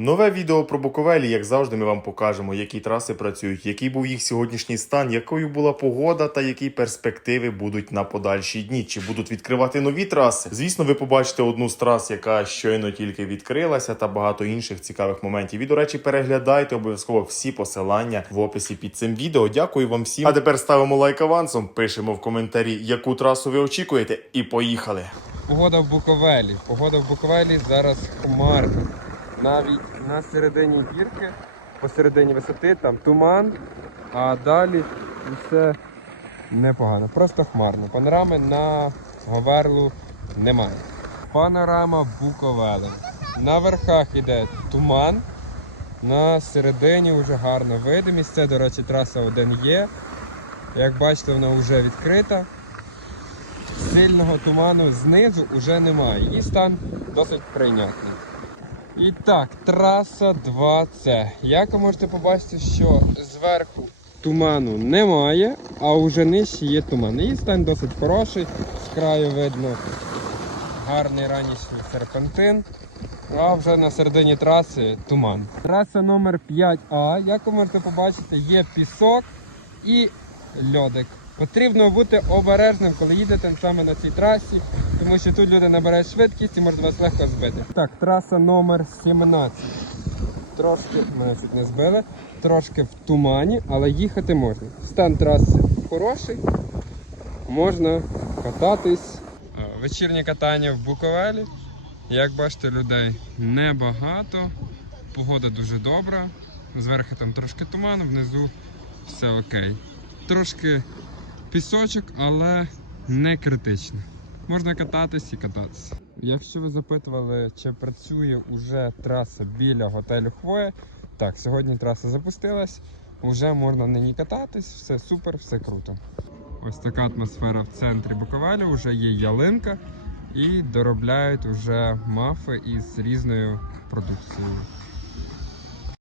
Нове відео про Буковелі, як завжди, ми вам покажемо, які траси працюють, який був їх сьогоднішній стан, якою була погода та які перспективи будуть на подальші дні. Чи будуть відкривати нові траси? Звісно, ви побачите одну з трас, яка щойно тільки відкрилася, та багато інших цікавих моментів. І до речі, переглядайте обов'язково всі посилання в описі під цим відео. Дякую вам всім. А тепер ставимо лайк авансом, пишемо в коментарі, яку трасу ви очікуєте, і поїхали. Погода в Буковелі. Погода в Буковелі зараз хмарна. Навіть на середині гірки, посередині висоти, там туман, а далі все непогано. Просто хмарно. Панорами на Говерлу немає. Панорама Буковели. На верхах йде туман, на середині вже гарна видимість. Це, до речі, траса 1 є. Як бачите, вона вже відкрита сильного туману знизу вже немає. Її стан досить прийнятний. І так, траса 2С. Як ви можете побачити, що зверху туману немає, а вже нижче є туман. Її стан досить хороший. З краю видно гарний ранішній серпантин. А вже на середині траси туман. Траса номер 5А. Як ви можете побачити, є пісок і льодик. Потрібно бути обережним, коли їдете саме на цій трасі, тому що тут люди набирають швидкість і можуть вас легко збити. Так, траса номер 17. Трошки мене чуть не збили, трошки в тумані, але їхати можна. Стан траси хороший, можна кататись. Вечірнє катання в Буковелі. Як бачите, людей небагато, погода дуже добра. Зверху там трошки туману, внизу все окей. Трошки пісочок, але не критично. Можна кататись і кататися. Якщо ви запитували, чи працює уже траса біля готелю Хвоя, так, сьогодні траса запустилась, вже можна на ній кататись, все супер, все круто. Ось така атмосфера в центрі Буковелі, вже є ялинка і доробляють вже мафи із різною продукцією.